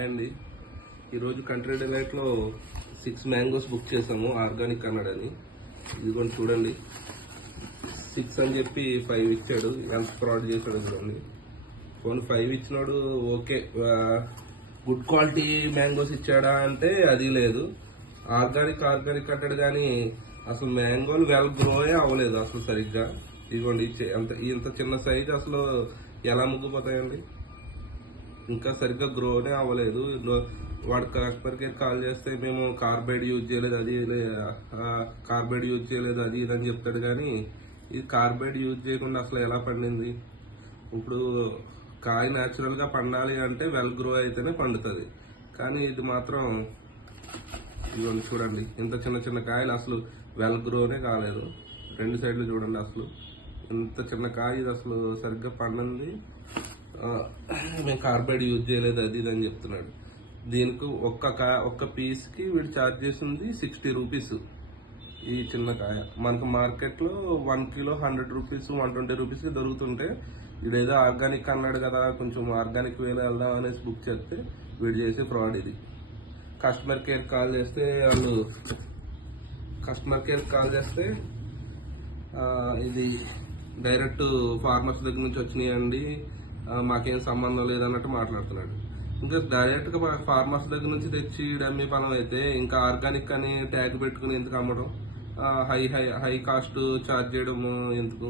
అండి ఈరోజు country డిలైట్లో 6 mangoes book చేసాము ఆర్గానిక్ అన్నాడని. ఇదిగోండి చూడండి, 6 అని చెప్పి 5 ఇచ్చాడు. ఎంత ఫ్రాడ్ చేశాడు చూడండి. ఫోన్ 5 ఇచ్చినాడు ఓకే, గుడ్ క్వాలిటీ మ్యాంగోస్ ఇచ్చాడా అంటే అది లేదు. ఆర్గానిక్ అంటాడు కానీ అసలు మ్యాంగోలు వెల్ గ్రోయే అవ్వలేదు అసలు సరిగ్గా. ఇదిగోండి ఇంత చిన్న సైజు అసలు ఎలా ముగ్గిపోతాయండి, ఇంకా సరిగ్గా గ్రోనే అవ్వలేదు. వాడు కస్టమర్ కేర్ కాల్ చేస్తే మేము కార్బైడ్ యూజ్ చేయలేదు అది ఇది అని చెప్తాడు కానీ ఇది కార్బైడ్ యూజ్ చేయకుండా అసలు ఎలా పండింది? ఇప్పుడు కాయ న్యాచురల్గా పండాలి అంటే వెల్ గ్రో అయితేనే పండుతుంది, కానీ ఇది మాత్రం ఇవన్నీ చూడండి, ఇంత చిన్న చిన్న కాయలు అసలు వెల్ గ్రోనే కాలేదు. 2 సైడ్లు చూడండి, అసలు ఇంత చిన్న కాయ ఇది అసలు సరిగ్గా పండింది. మేము కార్బైడ్ యూజ్ చేయలేదు అది ఇది అని చెప్తున్నాడు. దీనికి ఒక్క పీస్కి వీడు ఛార్జ్ చేసింది 60 రూపీస్. ఈ చిన్న కాయ మనకు మార్కెట్లో 1 కిలో 100 రూపీస్ 120 రూపీస్కి దొరుకుతుంటే వీడేదో ఆర్గానిక్ అన్నాడు కదా, కొంచెం ఆర్గానిక్ వేలో వెళ్దాం అనేసి బుక్ చేస్తే వీడు చేసే ఫ్రాడ్ ఇది. కస్టమర్ కేర్ కాల్ చేస్తే ఇది డైరెక్ట్ ఫార్మర్స్ దగ్గర నుంచి వచ్చినాయండి, మాకేం సంబంధం లేదన్నట్టు మాట్లాడుతున్నాడు. ఇంకా డైరెక్ట్ గా ఫార్మర్స్ దగ్గర నుంచి తెచ్చి డమ్మీ పనం అయితే ఇంకా ఆర్గానిక్ అని ట్యాగ్ పెట్టుకుని ఎందుకు అమ్మడం, హై కాస్ట్ ఛార్జ్ చేయడం ఎందుకు?